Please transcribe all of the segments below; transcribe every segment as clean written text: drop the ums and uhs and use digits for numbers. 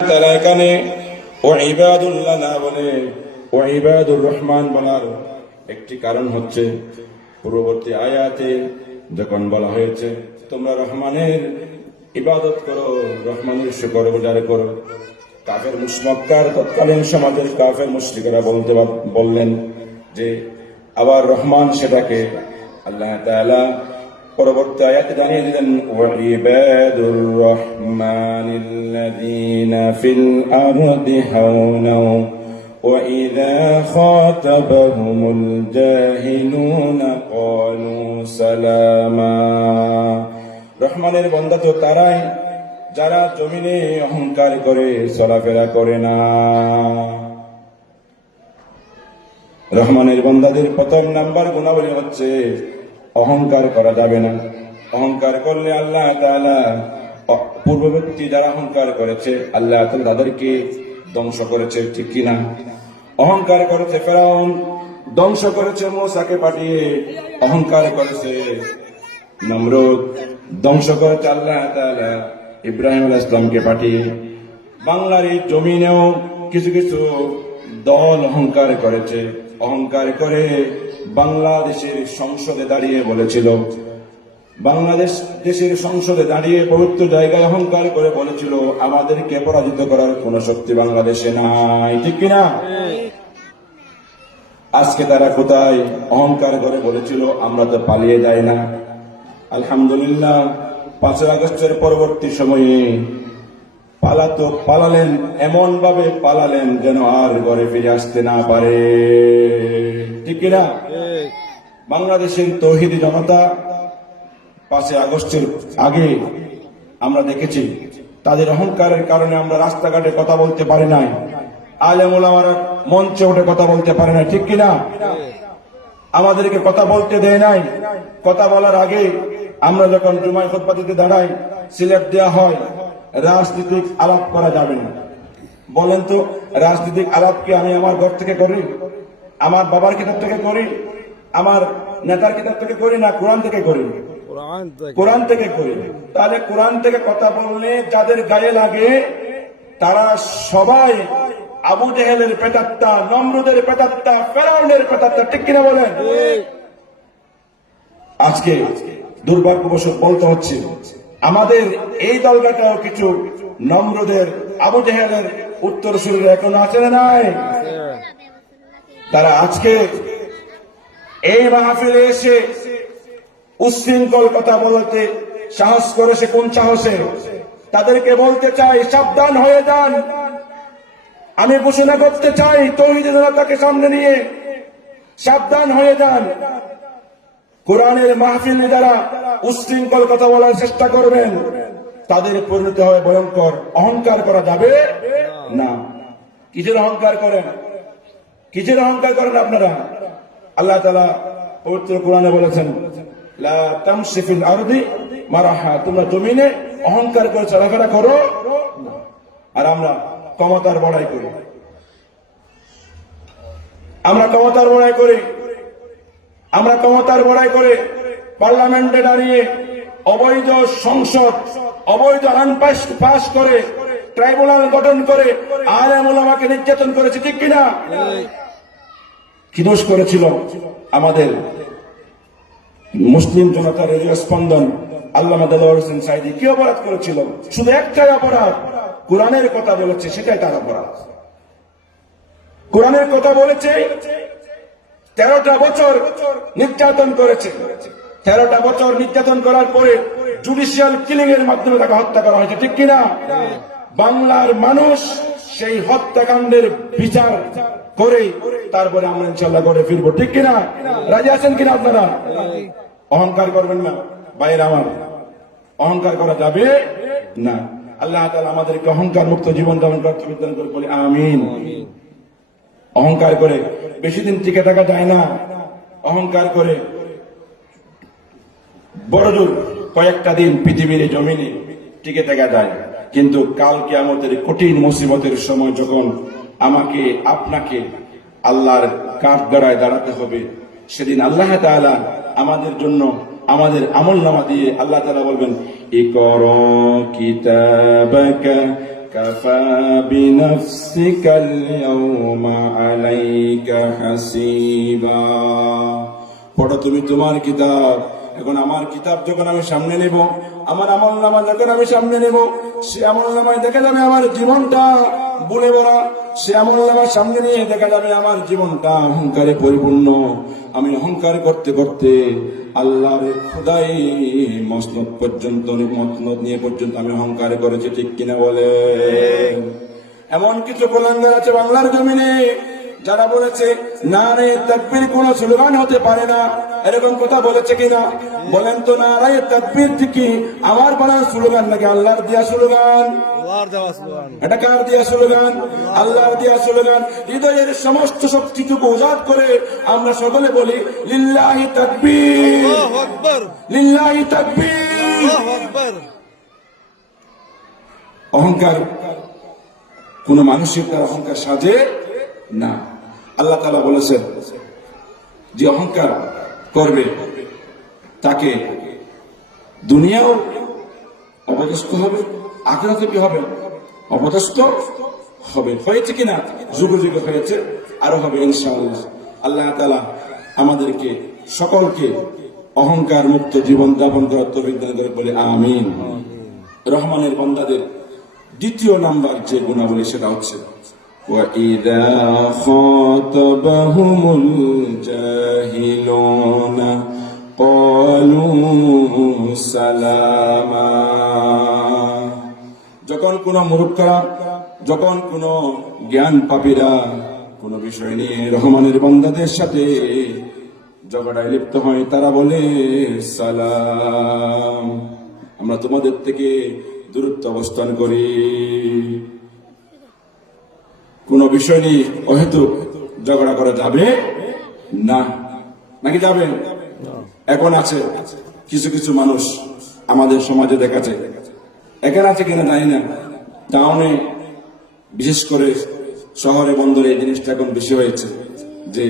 তারা এখানে ও ইবাদুল্লাহ না বলে ও ইবাদুর রহমান বলার একটি কারণ হচ্ছে পূর্ববর্তী আয়াতে যখন বলা হয়েছে তোমরা রহমানের ইবাদত করো, রহমানের শুকর গুজার করো। কাফের মুশরিকরা তৎকালীন সমাজের কাফের মুশরিকরা বললেন যে আবার রহমান সেটাকে আল্লাহ তাআলা পরবর্তী আয়াতে জানিয়ে দিলেন ওয়া ইবাদুর রহমানিল্লাযীনা ফিল আরদি হাওনা ওয়া ইযা খাতাবাহুমুল জাহিলুনা ক্বালু সালামা। রহমানের বান্দা তো তারাই যারা জমিনে অহংকার করে চলাফেরা করে না। রহমানের বান্দাদের প্রথম নাম্বার গুণাবলী হচ্ছে অহংকার করা যাবে না। অহংকার করলে আল্লাহ তাআলা পূর্ববর্তী যারা অহংকার করেছে আল্লাহ তাআলা তাদেরকে ধ্বংস করেছে, ঠিক কিনা? অহংকার করেছে ফেরাউন, ধ্বংস করেছে মূসাকে পাঠিয়ে। অহংকার করেছে নমরুদ, ধ্বংস করেছে আল্লাহ তাআলা ইব্রাহিম আলাইহিস সালামকে পাঠিয়ে। বাংলার এই জমিনেও কিছু কিছু দল অহংকার করেছে। অহংকার করে বাংলাদেশের সংসদে দাঁড়িয়ে বলেছিল, দেশের সংসদে দাঁড়িয়ে পবিত্র জায়গায় অহংকার করে বলেছিল আমাদেরকে পরাজিত করার কোন শক্তি বাংলাদেশে নাই, ঠিক কিনা? আজকে তারা কোথায়? অহংকার করে বলেছিল আমরা তো পালিয়ে যাই না। আলহামদুলিল্লাহ 5 আগস্টের পরবর্তী সময়ে পালালেন, এমন ভাবে পালালেন যেন আর ঘরে ফিরে আসতে না পারে, ঠিক কিনা? বাংলাদেশের তৌহিদি জনতা 5 আগস্টের আগে আমরা দেখেছি তাদের অহংকারের কারণে আমরা রাস্তাঘাটে কথা বলতে পারি নাই, আলেম ওলামারা মঞ্চে উঠে কথা বলতে পারে না, ঠিক কিনা? আমাদেরকে কথা বলতে দেয় নাই। কথা বলার আগে আমরা যখন জুমায় খুতবা দিতে দাঁড়াই সিলেট দেওয়া হয়, রাজনৈতিক আলাপ করা যাবে না। বলেন তো, রাজনৈতিক আলাপ কি আমি আমার ঘর থেকে করি, আমার বাবার কিতাব থেকে করি, আমার নেতার কিতাব থেকে করি, না কোরআন থেকে করি? কোরআন থেকে করি। তাহলে কোরআন থেকে কথা বললে যাদের গায়ে লাগে তারা সবাই আবু জেহেলের পেটাত্তা, নমরুদের পেটাত্তা, ফেরাউনের পেটাত্তা, ঠিক কিনা বলেন? আজকে দুর্ভাগ্যবশত বলতে হচ্ছে আমাদের এই দলটাও কিছু নমরুদের, আবু জেহেলের উত্তরসূরিরা এখনো আছে না নাই? তারা আজকে এই মাহফিলে এসে উচ্ছৃঙ্খল কথা বলতে সাহস করেছে। কোন সাহসে? তাদেরকে বলতে চাই সাবধান হয়ে যান। আমি ঘোষণা করতে চাই তৌহিদি জনতাকে সামনে নিয়ে সাবধান হয়ে যান। কোরআনের মাহফিলে যারা উচ্ছৃঙ্খল কথা বলার চেষ্টা করবেন তাদের পরিণতি হবে ভয়ঙ্কর। অহংকার করা যাবে না। কিসের অহংকার করেন? কিসের অহংকার করেন আপনারা? আল্লাহ তাআলা পবিত্র কোরআনে বলেছেন লা তামশি ফিল আরদি মারাহা, তোমরা জমিনে অহংকার করে চলাফেরা করো। আর আমরা ক্ষমতার বড়াই করি, আমরা ক্ষমতার বড়াই করি, আমরা ক্ষমতার বড়াই করে পার্লামেন্টে দাঁড়িয়ে অবৈধ সংসদ, অবৈধ আইন পাস করে ট্রাইব্যুনাল গঠন করে আলেম ওলামাকে নির্যাতন করেছে, ঠিক কিনা? কি দোষ করেছিল আমাদের মুসলিম জনতার রেডিও স্পন্দন আল্লামা দেলোয়ার হোসেন সাঈদী? কি অপরাধ করেছিল? শুধু একটাই অপরাধ, কোরআনের কথা বলেছে, সেটাই তার অপরাধ। কোরআনের কথা বলেছে, 13টা বছর নির্যাতন করেছে। 13টা বছর নির্যাতন করার পরে জুডিশিয়াল কিলিং এর মাধ্যমে তাকে হত্যা করা হয়েছে, ঠিক কিনা? বাংলার মানুষ সেই হত্যাকাণ্ডের বিচার করে তারপরে আমরা ইনশাআল্লাহ করে ফিরবো, ঠিক কিনা? রাজি আছেন কিনা আপনারা? অহংকার করবেন না ভাইয়ের আমার, অহংকার করা যাবে না। আল্লাহ তাআলা আমাদেরকে অহংকার মুক্ত জীবন যাপন করতে বিধান করে বলি আমিন। অহংকার করে বেশি দিন টিকে থাকা যায় না। অহংকার করে বড়জোর কয়েকটা দিন পৃথিবীর জমিনে টিকে থাকা যায়, কিন্তু কাল কিয়ামতের কঠিন মুসিবতের সময় যখন আমাকে আপনাকে আল্লাহর কাঠগড়ায় দাঁড়াতে হবে, সেদিন আল্লাহ তাআলা আমাদের জন্য আমাদের আমলনামা দিয়ে আল্লাহ তাআলা বলবেন ইকরা কিতাবাকা কাফা বিনাফসিকাল ইয়াউমা আলাইকা হাসিবা। পড়ো তুমি তোমার কিতাব। এখন আমার কিতাব যখন আমি সামনে নেব, আমার আমলনামা যখন আমি সামনে নেব, সে আমলনামায় দেখা যাবে আমার জীবনটা বলে ভরা। সে আমলনামার সামনে নিয়ে দেখা যাবে আমার জীবনটা অহংকারে পরিপূর্ণ। আমি অহংকার করতে করতে আল্লাহর খোদাই মসনদ পর্যন্ত, মসনদ নিয়ে পর্যন্ত আমি অহংকার করেছি, ঠিক কিনা বলে? এমন কিছু কুলাঙ্গার আছে বাংলার জমিনে যারা বলেছে নারে তাকবীর কোন স্লোগান হতে পারে না, এরকম কথা বলেছে কিনা বলেন তো? নারে তাকবীর কি আমার বলার স্লোগান নাকি আল্লাহর দেয়া স্লোগান? এটা কার দেয়া স্লোগান? আল্লাহর দেয়া স্লোগান। হৃদয়ের সমস্ত শক্তিটুকু উজাড় করে আমরা সকলে বলি লিল্লাহি তাকবীর, আল্লাহু আকবার, লিল্লাহি তাকবীর, আল্লাহু আকবার। অহংকার কোন মানুষের তার অহংকার সাজে না। আল্লাহ তাআলা বলেছেন যে অহংকার করবে তাকে দুনিয়াও অপদস্থ হবে, আখিরাতে কি হবে? অপদস্থ হবে। হয়েছে কিনা? যুগে যুগে হয়েছে, আরো হবে ইনশাআল্লাহ। আল্লাহ তাআলা আমাদেরকে সকলকে অহংকার মুক্ত জীবন যাপন করার তৌফিক দান করে বলে আমিন। রহমানের বান্দাদের দ্বিতীয় নাম্বার যে গুণাবলী সেটা হচ্ছে وَإِذَا خَاطَبَهُمُ الْجَاهِلُونَ قَالُوا سَلَامًا। যখন কোন মূর্খরা, যখন কোন জ্ঞান পাপীরা কোন বিষয় নিয়ে রহমানের বান্দাদের সাথে ঝগড়ায় লিপ্ত হয়, তারা বলে সালাম, আমরা তোমাদের থেকে দূরত্ব অবস্থান করি। কোন বিষয় নিয়ে অহেতুক ঝগড়া করা যাবে না, নাকি যাবে? এখন আছে কিছু কিছু মানুষ আমাদের সমাজে দেখা যায়, এখানে আছে কিনা জানি না, টাউনে বিশেষ করে শহরে বন্দরে এই জিনিসটা এখন বেশি হয়েছে, যে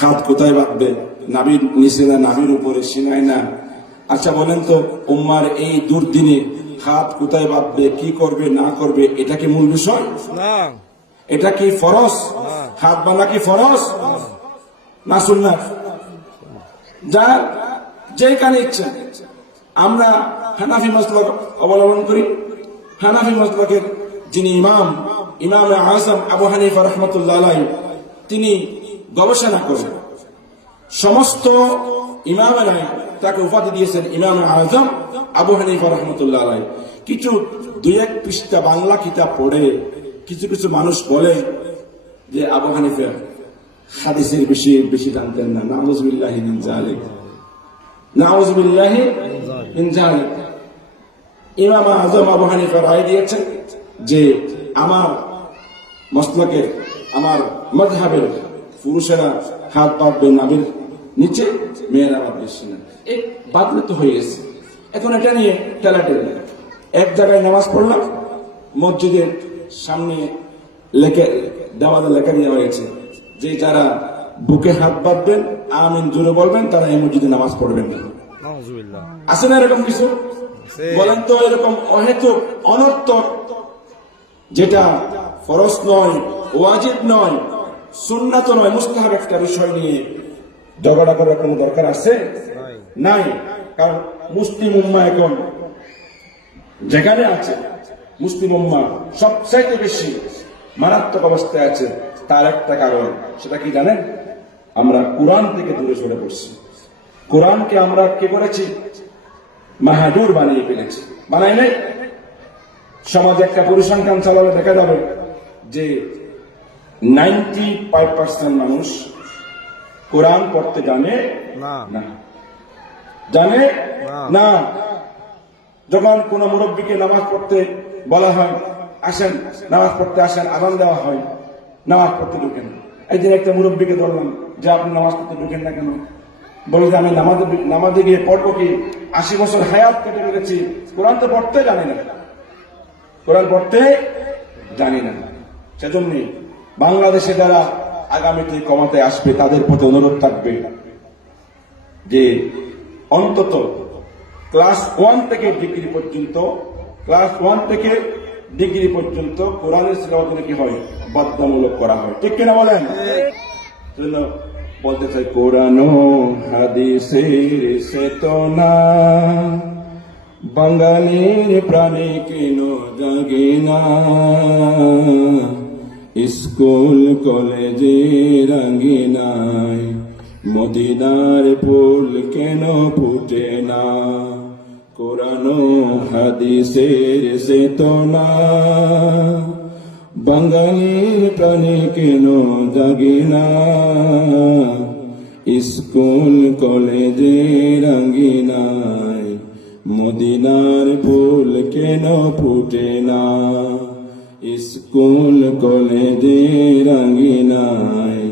হাত কোথায় বাঁধবে, নাভির নিচে না নাভির উপরে, সিনায় না। আচ্ছা বলেন তো, উম্মার এই দুর্দিনে হাত কোথায় বাঁধবে, কি করবে না করবে, এটা কি মূল বিষয়? না। এটা কি ফরজ? হাত বাঁধা কি ফরজ না সুন্নাত? যার যেখানে ইচ্ছা। আমরা হানাফি মাসলাক অবলম্বন করি। হানাফি মাসলাকের যিনি ইমাম, ইমাম আযম আবু হানিফা রাহমাতুল্লাহ আলাইহি, তিনি গবেষণা করেন। সমস্ত ইমামেরা তাকে উপাধি দিয়েছেন ইমাম আযম আবু হানিফা রাহমাতুল্লাহ আলাইহি। কিছু দুই এক পৃষ্ঠা বাংলা কিতাব পড়ে কিছু কিছু মানুষ বলে যে আবু হানিফা হাদিসের বেশি বেশি জানতেন না। নাউযুবিল্লাহি মিন যালিক, নাউযুবিল্লাহি মিন যালিক। ইমাম আযম আবু হানিফা রায় দিয়েছেন যে আমার মাসলাকে, আমার মাযহাবের পুরুষেরা হাত বাঁধবে নাভির নিচে, মেয়েরা বাঁধবে সিনা। এই বাঁধলে তো হয়ে গেছে, এখন এটা নিয়ে ঠেলাঠেলি। এক জায়গায় নামাজ পড়লাম, মসজিদের সামনে দেওয়ালে লেখা দেওয়া হয়েছে যে যারা বুকে হাত বাঁধবেন আমিন জোরে বলবেন, তারা এই মসজিদে নামাজ পড়বেন না। আছে না এরকম কিছু? বলেন তো, এরকম অহেতুক অনর্থক, যেটা ফরজ নয়, ওয়াজিব নয়, সুন্নাত নয়, মুস্তাহাব একটা বিষয় নিয়ে ঝগড়া করার কোনো দরকার আছে? নাই। কারণ মুসলিম উম্মাহ এখন যেখানে আছে, মুসলিম উম্মাহ সবচাইতে বেশি মারাত্মক অবস্থায় আছে, তার একটা কারণ, সেটা কি জানেন? আমরা কোরআন থেকে দূরে সরে পড়ছি। কোরআনকে আমরা কি করেছি? মাহাদুর বানিয়ে ফেলেছি। বানাই নাই? সমাজে একটা পরিসংখ্যান চালালে দেখা যাবে যে 95% মানুষ কোরআন পড়তে জানে না, জানে না। যখন কোন মুরব্বীকে নামাজ পড়তে বলা হয়, আসেন নামাজ পড়তে আসেন, আযান দেওয়া হয়, নামাজ পড়তে ঢুকেন। একদিন একটা মুরব্বীকে ধরলাম যে আপনি নামাজ পড়তে ঢুকেন না কেন? বলে যে আমি নামাজে গিয়ে পড়বো কি, 80 বছর হায়াত কেটে ফেলেছি, কোরআন তো পড়তে জানি না, কোরআন পড়তে জানি না। সেজন্যই বাংলাদেশে যারা আগামীতে ক্ষমতায় আসবে তাদের প্রতি অনুরোধ থাকবে যে অন্তত ক্লাস 1 থেকে ডিগ্রি পর্যন্ত, ক্লাস 1 থেকে ডিগ্রি পর্যন্ত কোরআনের সিলেবাস কি হয়, বাধ্যতামূলক করা হয়। ঠিক কিনা বলেন? জন্য বলতে চাই, কোরআন ও হাদিসের চেতনা বাঙালির প্রাণে কেন জাগে না, স্কুল কলেজে রাঙ্গিনায় মদিনার ফুল কেন ফুটে না, কোরআন ও হাদিসের চেতনা বাঙালির প্রাণে কেন জাগে না, স্কুল কলেজে রাঙ্গিনায় মদিনার ফুল কেন ফুটে না, স্কুল কলেজে রাঙ্গিনায়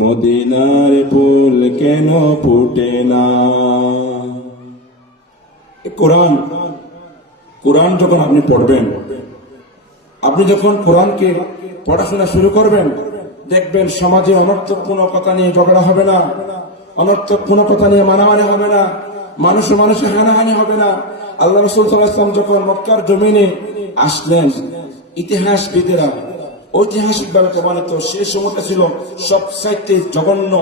মদিনার ফুল কেন ফুটে না। কোরআন যখন আপনি পড়বেন, আপনি যখন কোরআনকে পড়াশোনা শুরু করবেন, দেখবেন সমাজে অনর্থক কোনো কথা নিয়ে ঝগড়া হবে না, অনর্থক কোনো কথা নিয়ে মানামানি হবে না, মানুষে মানুষে হানাহানি হবে না। আল্লাহ রাসূল সাল্লাল্লাহু আলাইহি ওয়াসাল্লাম যখন মক্কার জমিনে আসলেন, ইতিহাসবিদেরা ঐতিহাসিকভাবে প্রমাণিত সেই সময়টা ছিল সবচাইতে জঘন্য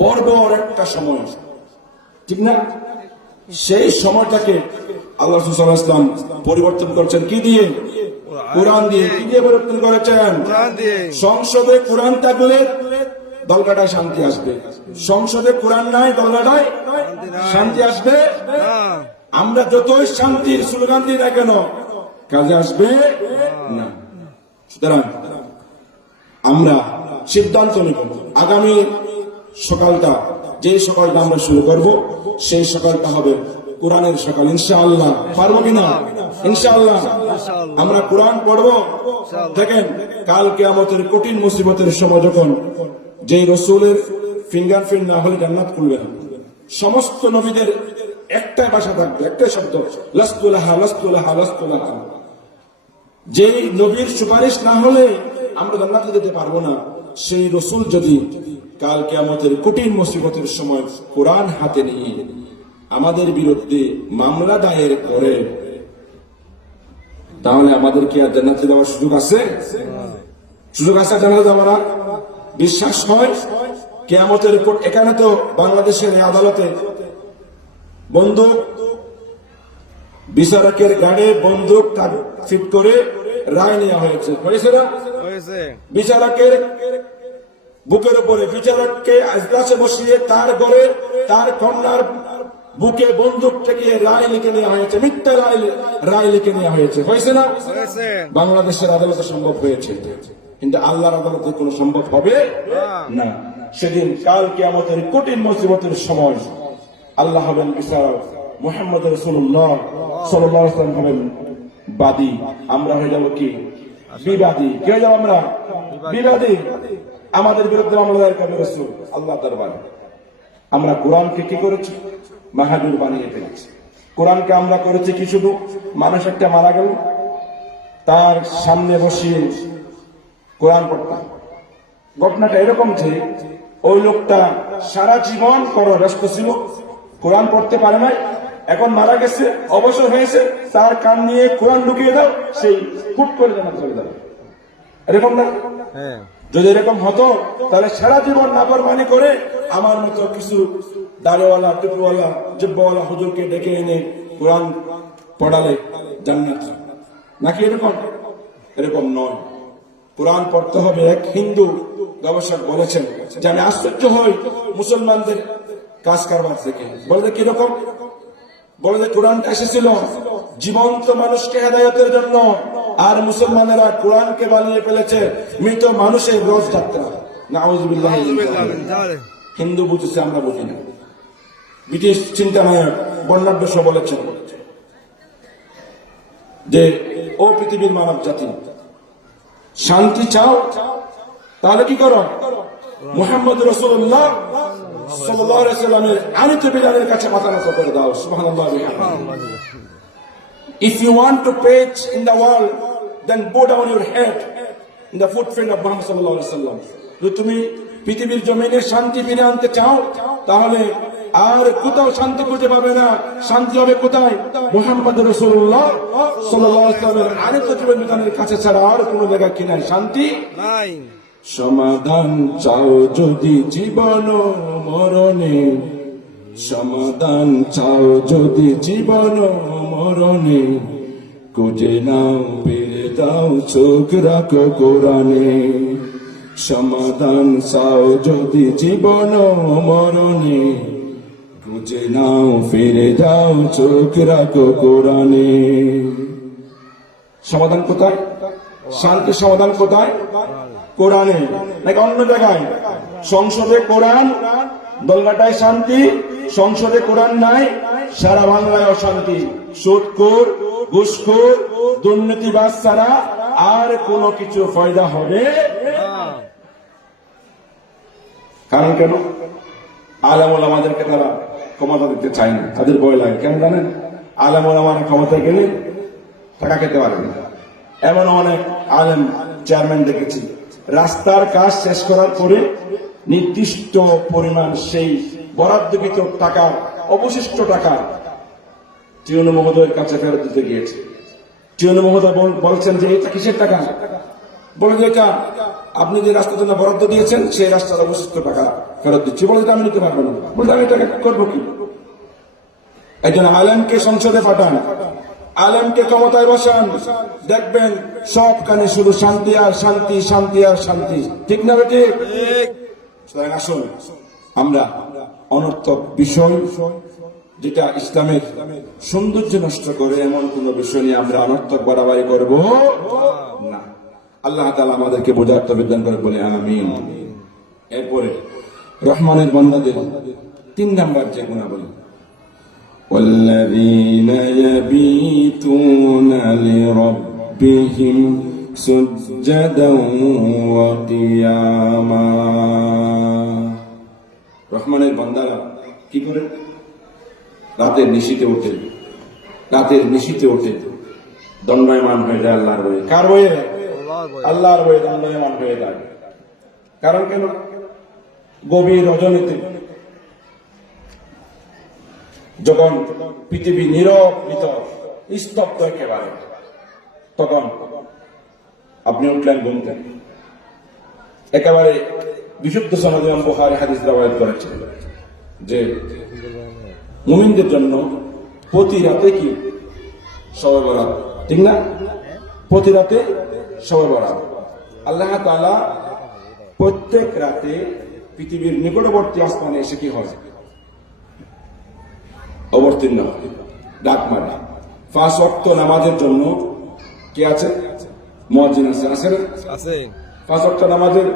বর্বর একটা সময়, ঠিক না? সেই সময়টাকে আল্লাহ রাসূল সাল্লাল্লাহু আলাইহি ওয়াসাল্লাম পরিবর্তন করেছেন কি দিয়ে? কোরআন দিয়ে। কি দিয়ে পরিবর্তন করেছেন? সংসদে কোরআন থাকলে দলগাটায় শান্তি আসবে, সংসদে কোরআন নাই দলগাটায় শান্তি আসবে। আমরা যতই শান্তির স্লোগান দিই না কেন, কাজে আসবে না। সুতরাং আমরা সিদ্ধান্ত নেব, আগামী সকালটা, যে সকালটা আমরা শুরু করব, সেই সকালটা হবে কোরআনের সকাল, ইনশাআল্লাহ। পারবো কিনা? ইনশাআল্লাহ আমরা কোরআন পড়বো। দেখেন, কাল কিয়ামতের কঠিন মুসিবতের সময় যখন যে রসুলের ফিঙ্গারপ্রিন্ট না হলে জান্নাত খুলবে না, সমস্ত নবীদের একটাই ভাষা থাকবে, একটাই শব্দ, লাস্তুলাহা লাস্তুলাহা লাস্তুলাহা। যে নবীর সুপারিশ না হলে আমরা জান্নাতে যেতে পারবো না, সেই রসুল যদি কাল কিয়ামতের কঠিন মুসিবতের সময় কোরআন হাতে নিয়ে আমাদের বিরুদ্ধে মামলা দায়ের করে, তাহলে আমাদের কি আর জান্নাতে যাওয়ার সুযোগ আছে? সুযোগ আছে জান্নাতে যাওয়ার? বিশ্বাস হয় কিয়ামতের এখানে তো বাংলাদেশের আদালতে বন্দুক, বিচারকের গাড়ে বন্দুক ফিট করে রায় নেওয়া হয়েছে, হয়েছে না? বিচারকের বুকের উপরে বিচারককে আজলাসে বসিয়ে তার গড়ে তার কন্যার বুকে বন্দুক থেকে রায় লিখে নেওয়া হয়েছে, মিথ্যা রায় লিখে নেওয়া হয়েছে, হয়েছে না? বাংলাদেশের আদালতে সম্ভব হয়েছে, কিন্তু আল্লাহর আদালতে কোনো সম্ভব হবে না। সেদিন কাল কিয়ামতের কঠিন মুসিবতের সময় আল্লাহ হবেন বিচারক, মুহাম্মদ রাসূলুল্লাহ সাল্লাল্লাহু আলাইহি ওয়াসাল্লাম হবেন বাদী, আমরা হয়ে যাব কি? বিবাদী। কি হয়ে যাব আমরা? বিবাদী। আমাদের বিরুদ্ধে মামলা দায়ের করবে রাসূল আল্লাহ দরবারে। আমরা কোরআনকে কি করেছি? মাহাদুর বানিয়ে ফেলেছি। কোরআনকে আমরা করেছি কি শুধু মানুষ একটা মারা গেল তার সামনে বসিয়ে কোরআন পড়তাম। ঘটনাটা এরকম যে ওই লোকটা সারা জীবন ব্যস্ত ছিল, কোরআন পড়তে পারে নাই, এখন মারা গেছে, অবসর হয়েছে, তার কান নিয়ে কোরআন ঢুকিয়ে দাও, সেই ফুট করে জানা চলে যাবে। এরকম না? যদি এরকম হতো তাহলে সারা জীবন নাফরমানি করে আমার মতো কিছু দাড়িওয়ালা, টুপিওয়ালা, জিব্বাওয়ালা হুজুরকে ডেকে এনে কোরআন পড়ালে জান্নাত, নাকি এরকম? এরকম নয়। কোরআন পড়তে হবে। এক হিন্দু গবেষক বলেছেন যে আমি আশ্চর্য হই মুসলমানদের কাজ কারবার থেকে। বলে কিরকম? বলে যে কোরআনটা এসেছিল জীবন্ত মানুষকে হেদায়েতের জন্য, আর মুসলমানেরা কোরআনকে বানিয়ে ফেলেছে মৃত মানুষের রথ যাত্রা। নাউযুবিল্লাহ। হিন্দু বুঝেছে, আমরা বুঝি না। ব্রিটিশ চিন্তানায়ক বর্ণাঢ্য শো বলেছেন যে ও পৃথিবীর মানব জাতি, শান্তি চাও তাহলে কি করো? মুহাম্মদ রাসূলুল্লাহ সাল্লাল্লাহু আলাইহি ওয়াসাল্লামের আনিত বিধানের কাছে মাথা নত করে দাও। সুবহানাল্লাহ। If you want to preach in the world, then bow down your head in the footprint of Muhammad sallallahu alaihi wasallam. যদি তুমি পৃথিবীর জমিনে শান্তি ফিরে আনতে চাও তাহলে আর কোথাও শান্তি খুঁজে পাবে না। শান্তি হবে কোথায়? মুহাম্মদ রাসূলুল্লাহ সাল্লাল্লাহু আলাইহি ওয়াসাল্লামের আনিত জীবন বিধানের কাছে ছাড়া আর কোনো জায়গায় কি নাই? শান্তি নাই। সমাধান চাও যদি জীবন মরণে, সমাধান চাও যদি জীবন মরণে, খুঁজে নাও ফিরে যাও চোখ রাখো কোরআনে। সমাধান চাও যদি জীবন মরণে, খুঁজে নাও ফিরে যাও চোখ রাখো কোরআনে। সমাধান কোথায়? শান্তির সমাধান কোথায়? কোরআনে নাকি অন্য জায়গায়? সংসদে কোরআন, দলগাটায় শান্তি, সংসদে কোরআন নাই, সারা বাংলায় অশান্তি। সুদখোর, ঘুষখোর, দুর্নীতিবাজ ছাড়া আর কোনো কিছু ফায়দা হবে? কারণ কেন? আলেম ওলামাদেরকে তারা ক্ষমতা দিতে চায় না, তাদের ভয় লাগে। কেন জানেন? আলেম ওলামারা ক্ষমতায় গেলে টাকা খেতে পারবে না। এমন অনেক আলেম চেয়ারম্যান দেখেছি, রাস্তার কাজ শেষ করার পরে নির্দিষ্ট পরিমাণ সেই বরাদ্দকৃত টাকা, অবশিষ্ট টাকা টিউন মহোদয়ের কাছে ফেরত দিতে গিয়েছে। টিউন মহোদয় বলছেন যে এটা কিসের টাকা? বলে যে এটা আপনি যে রাস্তার জন্য বরাদ্দ দিয়েছেন সেই রাস্তার অবশিষ্ট টাকা ফেরত দিচ্ছি। বলে আমি নিতে পারবো না। বলতে আমি টাকা করবো কি? একজন আলেমকে সংসদে পাঠান, আলেমকে ক্ষমতায় বসান, দেখবেন সব কানে শুধু শান্তি আর শান্তি, শান্তি আর শান্তি। ঠিক না বেটি? আসুন আমরা অনর্থক বিষয়, যেটা ইসলামের সৌন্দর্য নষ্ট করে, এমন কোন বিষয় নিয়ে আমরা অনর্থক বাড়াবাড়ি করবো না। আল্লাহ তাআলা আমাদেরকে বোঝার তৌফিক দান করে বলে আমিন। এরপরে রহমানের বান্দাদের 3 নাম্বার যে গুণাবলী, والذين يبيتون لربهم سجدا وقياما। রহমানের বান্দারা কি করে? রাতের নিশিতে ওঠে, রাতের নিশিতে ওঠে দণ্ডায়মান হয়ে যায় আল্লাহর বয়ে। কার বয়ে? আল্লাহর বয়ে দণ্ডায়মান হয়ে যায়। কারণ কেন? গভীর রজনীতে যখন পৃথিবী নীরব স্তব্ধ একেবারে, তখন আপনি উঠলেন ঘুম থেকে। একেবারে বিশুদ্ধ সনদে ইমাম বুখারী হাদিস রওয়ায়াত করেছেন যে মুমিনদের জন্য প্রতি রাতে কি শবে বরাত, ঠিক না? প্রতি রাতে শবে বরাত। আল্লাহ তাআলা প্রত্যেক রাতে পৃথিবীর নিকটবর্তী আসমানে এসে কি হয়? অবতীর্ণ হয়, ডাক মারে। 5 ওয়াক্ত নামাজের জন্য কি আছে? মুয়াজ্জিন আছে, আছে না? 5 ওয়াক্ত নামাজের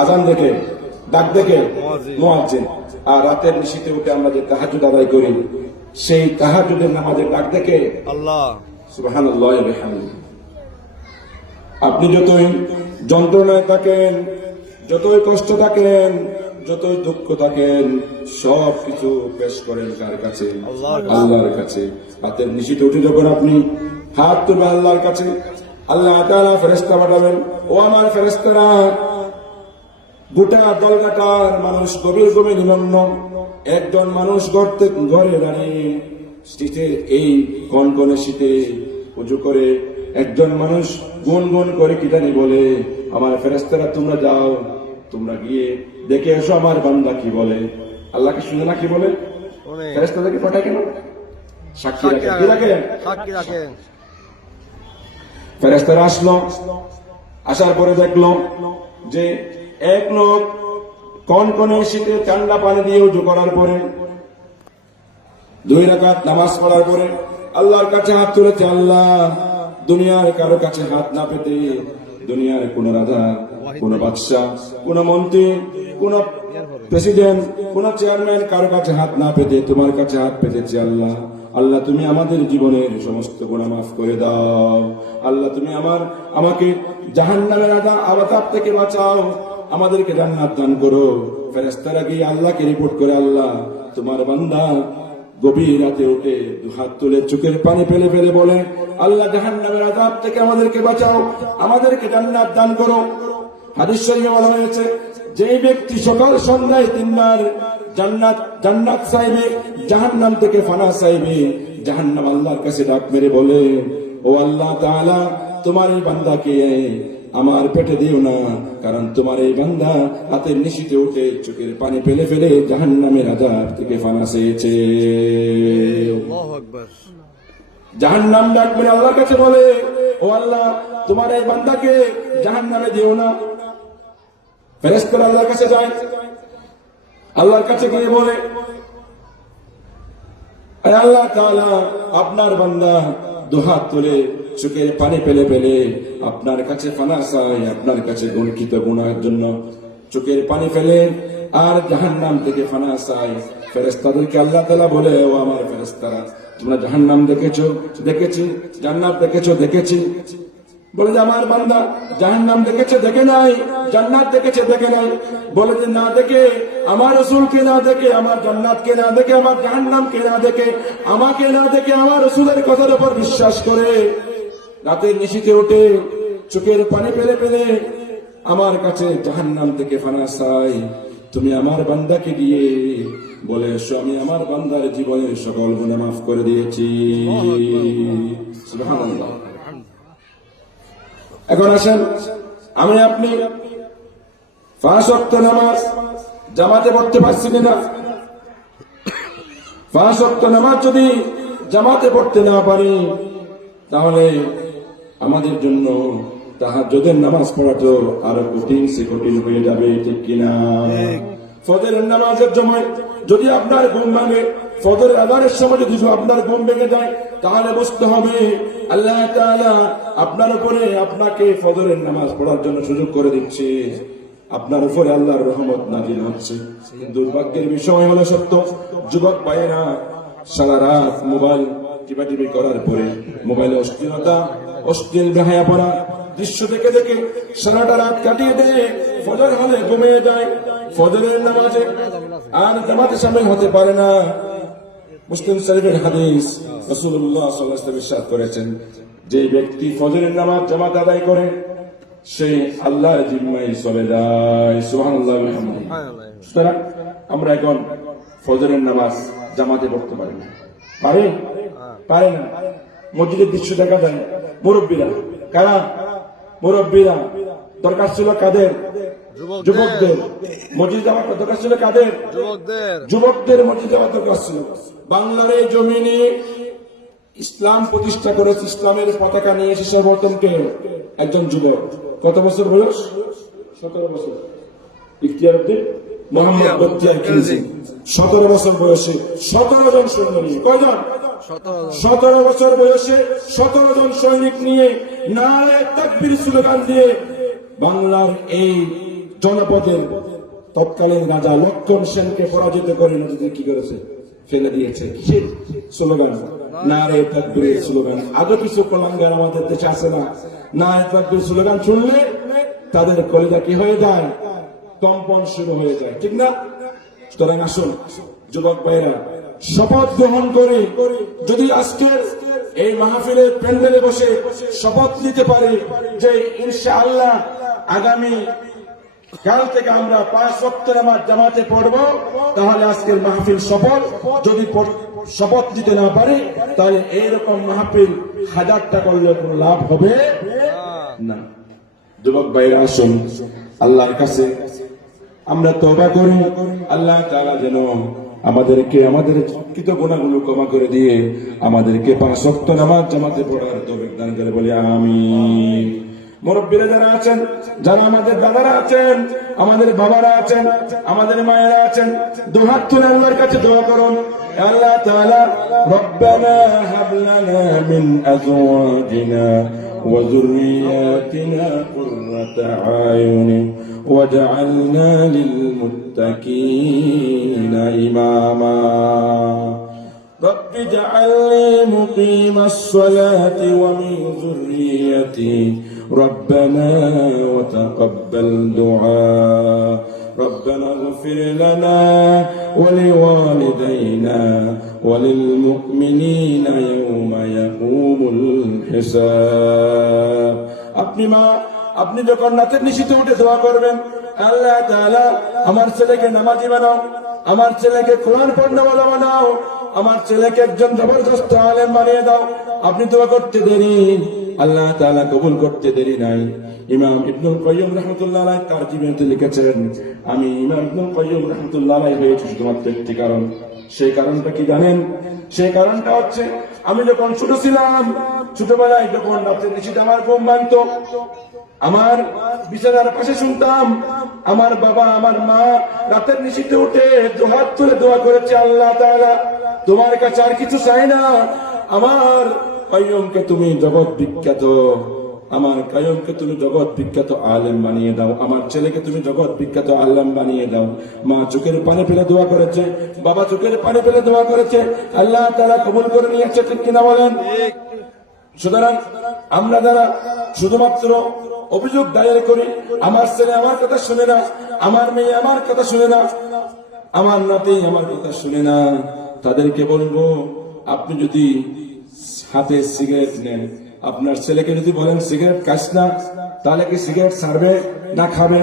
আযান দেখে, ডাক দেখে মুয়াজ্জিন। আর রাতের নিশিতে উঠে আমরা যে তাহাজ্জুদ আদায় করি, সেই তাহাজ্জুদের নামাজের ডাক দেখে আল্লাহ সুবহানাল্লাহি ওয়া বিহামদিহি। আপনি যতই যন্ত্রণায় থাকেন, যতই কষ্ট থাকেন, যতই দুঃখ থাকেন, সব কিছু পেশ করেন কার কাছে? আল্লাহর কাছে। রাতের নিশিতে উঠে যখন আপনি হাত তুলবেন আল্লাহর কাছে, আল্লাহ তাআলা ফেরেশতা পাঠাবেন, ও আমার ফেরেশতারা, গোটা দলগাটার মানুষ গভীর ঘুমে নিমগ্ন, একজন মানুষ ঘরে দাঁড়িয়ে শীতের এই কনকনে শীতে উজু করে একজন মানুষ গুনগুন করে কি জানি বলে, আমার ফেরেশতারা তোমরা যাও, তোমরা গিয়ে দেখে এসো আমার বান্দা কি বলে। আল্লাহকে শুনে না কি বলে? ফেরেশতাদেরকে পাঠায় কেন? সাক্ষী রাখে। কি রাখে? সাক্ষী রাখে। ফেরেশতারা আসলো, আসার পরে দেখলো যে এক লোক কনকনে শীতে ঠান্ডা পানি দিয়ে উজু করার পরে 2 রাকাত নামাজ পড়ার পরে আল্লাহর কাছে হাত তুলেছে। আল্লাহ, দুনিয়ার কারো কাছে হাত না পেতে, দুনিয়ার কোন রাজা, কোন বাদশা, কোন মন্ত্রী, কোন প্রেসিডেন্ট, কোন চেয়ারম্যান কারো কাছে হাত না পেতে তোমার কাছে হাত পেতেছি। আল্লাহ, আল্লাহ তুমি আমাদের জীবনের সমস্ত গুনাহ মাফ করে দাও। আল্লাহ তুমি আমাকে জাহান্নামের আযাব থেকে বাঁচাও, আমাদেরকে জান্নাত দান করো। ফেরেশতারা গিয়ে আল্লাহকে রিপোর্ট করে, আল্লাহ তোমার বান্দা গভীর রাতে উঠে 2 হাত তুলে চোখের পানি ফেলে ফেলে বলে, আল্লাহ জাহান্নামের আযাব থেকে আমাদেরকে বাঁচাও, আমাদেরকে জান্নাত দান করো। হাদিস শরীফে বলা হয়েছে, যে ব্যক্তি সকাল সন্ধ্যায় তিনবার জান্নাত চাইবে, জাহান্নাম থেকে ফানা চাইবে, জাহান্নাম আল্লাহর কাছে ডাক মেরে বলে, ও আল্লাহ তাআলা, তোমার এই বান্দাকে আমার পেটে দিও না, কারণ তোমার এই বান্দা হাতের নিশিতে উঠে চোখের পানি ফেলে ফেলে জাহান্নামের আযাব থেকে ফানা চেয়েছে। আল্লাহু আকবার। জাহান্নাম ডাক মেরে আল্লাহর কাছে বলে, ও আল্লাহ, তোমার এই বান্দাকে জাহান্নামে দিও না। ফেরেশতারা আল্লাহর কাছে যায়, আল্লাহর কাছে গিয়ে বলে, আরে আল্লাহ তাআলা, আপনার বান্দা দুহাত তুলে চোখের পানি ফেলে ফেলে আপনার কাছে ফানা চায়, আপনার কাছে গণিত গুনাহের জন্য চোখের পানি ফেলে আর জাহান্নাম থেকে ফানা চায়। ফেরেশতাদেরকে আল্লাহ তাআলা বলে, ও আমার ফেরেশতারা, তোমরা জাহান্নাম দেখেছো? দেখেছি। জান্নাত দেখেছো? দেখেছি। বলে যে আমার বান্দা জাহান্নাম দেখেছে? দেখে নাই। জান্নাত দেখেছে? দেখে নাই। বলে যে না দেখে, আমার রাসূলকে না দেখে, আমার জান্নাতকে না দেখে, আমার জাহান্নামকে না দেখে, আমাকে না দেখে, আমার রাসূলের কথার উপর বিশ্বাস করে রাতের নিশিতে উঠে চোখের পানি ফেলে ফেলে আমার কাছে জাহান্নাম থেকে ফানা চাই, তুমি আমার বান্দাকে দিয়ে বলে এসো, আমি আমার বান্দার জীবনের সকল গুনাহ মাফ করে দিয়েছি। সুবহানাল্লাহ। এখন আসেন, আমি আপনি 5 ওয়াক্ত নামাজ জামাতে পড়তে পারছি কিনা? 5 ওয়াক্ত নামাজ যদি জামাতে পড়তে না পারি, তাহলে আমাদের জন্য তাহাজ্জুদের নামাজ পড়াটা আরো কঠিন সে কঠিন হয়ে যাবে, ঠিক কিনা? ফজরের নামাজের সময় যদি আপনার ঘুম ভাঙে, ফজরের আযানের সময় যদি আপনার ঘুম ভেঙে যায়, তাহলে বুঝতে হবে আল্লাহ তাআলা আপনার উপরে আপনাকে ফজরের নামাজ পড়ার জন্য সুযোগ করে দিচ্ছে, আপনার উপরে আল্লাহর রহমত নাযিল হচ্ছে। দুর্ভাগ্যের বিষয় হলো সত্য, যুবক ভাইয়েরা সারা রাত মোবাইল টিপাটিপি করার পরে মোবাইলে অশ্লীলতা, অশ্লীল বেহায়াপনা দৃশ্য দেখে দেখে সারাটা রাত কাটিয়ে দেয়, ফজর হলে ঘুমিয়ে যায়, ফজরের নামাজে আর জামাতে শামিল হতে পারে না। মুসলিম শরীফের হাদিস, রাসূলুল্লাহ সাল্লাল্লাহু আলাইহি ওয়াসাল্লাম ইরশাদ করেছেন, যে ব্যক্তি ফজরের নামাজ জামাত আদায় করে সে আল্লাহর জিম্মায় চলে যায়। সুবহানাল্লাহ ওয়া বিহামদিহি। সুতরাং আমরা এখন ফজরের নামাজ জামাতে পড়তে পারি না, পারে না। মসজিদের দৃশ্য দেখা যায়, মুরব্বীরা কারা? মুরব্বীরা। দরকার ছিল কাদের? যুবকদের। মসজিদ যাওয়ার দরকার ছিল কাদের? যুবকদের মসজিদ যাওয়ার দরকার ছিল। বাংলার এই জমিনে ইসলাম প্রতিষ্ঠা করেছে, ইসলামের পতাকা নিয়ে এসে সর্বপ্রথম কে? একজন যুবক। কত বছর বয়স? 17 বছর। ইখতিয়ারউদ্দিন মোহাম্মদ বখতিয়ার খিলজি 17 বছর বয়সে 17 জন সৈন্য নিয়ে, কয়জন? 17 বছর বয়সে 17 জন সৈনিক নিয়ে নারায়ে তাকবীর স্লোগান দিয়ে বাংলার এই জনপদের তৎকালীন রাজা লক্ষণ সেনকে পরাজিত করে নদীতে কি করেছে? ফেলে দিয়েছে। কিসের স্লোগান? নারায়ে তাকবীরের স্লোগান। আগে কিছু কলঙ্গার আমাদের দেশে আছে না, নারায়ে তাকবীর স্লোগান শুনলে তাদের কলিজা কি হয়ে যায়? কম্পন শুরু হয়ে যায়, ঠিক না? সুতরাং আসুন যুবক ভাইরা, শপথ গ্রহণ করে যদি আজকের এই মাহফিলের প্যান্ডেলে বসে শপথ নিতে পারি যে ইনশাআল্লাহ আগামী কাল থেকে আমরা 5 ওয়াক্ত নামাজ জামাতে পড়ব, তাহলে আজকের মাহফিল সফল। যদি শপথ দিতে না পারি, তাহলে এইরকম মাহফিল 1000টা করলে কোনো লাভ হবে না। যুবক ভাইরা আসুন আল্লাহর কাছে আমরা তওবা করি, আল্লাহ তাআলা যেন আমাদেরকে আমাদের কৃত গুনাহগুলো ক্ষমা করে দিয়ে আমাদেরকে 5 ওয়াক্ত নামাজ জামাতে পড়ার তৌফিক দান করে, বলি আমিন। মুরব্বীরা যারা আছেন, যারা আমাদের দাদারা আছেন, আমাদের বাবারা আছেন, আমাদের মায়েরা আছেন, দুহাত তুলে আল্লাহর কাছে দোয়া করুন, আল্লাহ তাআলা রব্বানা হাব লানা মিন আজওয়াজিনা ওয়া যুররিয়াতিনা কুররাতা আয়ুন ওয়াজআলনা লিল মুত্তাকিনা ইমামা رب اجعلني مقيم الصلاة ومن ذريتي ربنا وتقبل دعاء ربنا اغفر لنا ولوالدينا وللمؤمنين يوم يقوم الحساب। আপনি যখন রাতের নিশিতে উঠে দোয়া করবেন, আল্লাহ তাআলা আমার ছেলেকে নামাজি বানাও, আমার ছেলেকে কোরআন পড়নেওয়ালা বানাও, আমার ছেলেকে একজন জবরদস্ত আলেম বানিয়ে দাও। আপনি দোয়া করতে দেরি, আল্লাহ তাআলা কবুল করতে দেরি নাই। ইমাম ইবনুল কাইয়্যিম রাহমাতুল্লাহ আলাইহি তার জীবনীতে লিখেছেন, আমি ইমাম ইবনুল কাইয়্যিম রাহমাতুল্লাহ আলাইহি হয়েছি শুধুমাত্র একটি কারণ। সেই কারণটা কি জানেন? সেই কারণটা হচ্ছে, আমি যখন ছোট ছিলাম, ছোটবেলায় যখন রাতের নিশিতে আমার ঘুম ভাঙতো, আমার বিছানার পাশে শুনতাম আমার বাবা আমার মা রাতের নিশিতে উঠে দুহাত তুলে দোয়া করেছে, আল্লাহ তাআলা তোমার কাছে আর কিছু চাই না, আমার কাইয়্যিমকে তুমি জগৎ বিখ্যাত, আমার কাইয়্যিমকে তুমি জগৎ বিখ্যাত আলেম বানিয়ে দাও, আমার ছেলেকে তুমি জগৎ বিখ্যাত আলেম বানিয়ে দাও। মা চোখের পানি ফেলে দোয়া করেছে, বাবা চোখের পানি ফেলে দোয়া করেছে, আল্লাহ তাআলা কবুল করে নিয়েছে, ঠিক কিনা বলেন? সুতরাং আমরা যারা শুধুমাত্র অভিযোগ দায়ের করি, আমার ছেলে আমার কথা শুনে না, আমার মেয়ে আমার কথা শুনে না, আমার নাতি আমার কথা শুনে না, তাদেরকে বলবো, আপনি যদি হাতে সিগারেট নেন, আপনার ছেলেকে যদি বলেন সিগারেট খাস না, তাহলে কি সিগারেট ছাড়বে না খাবে?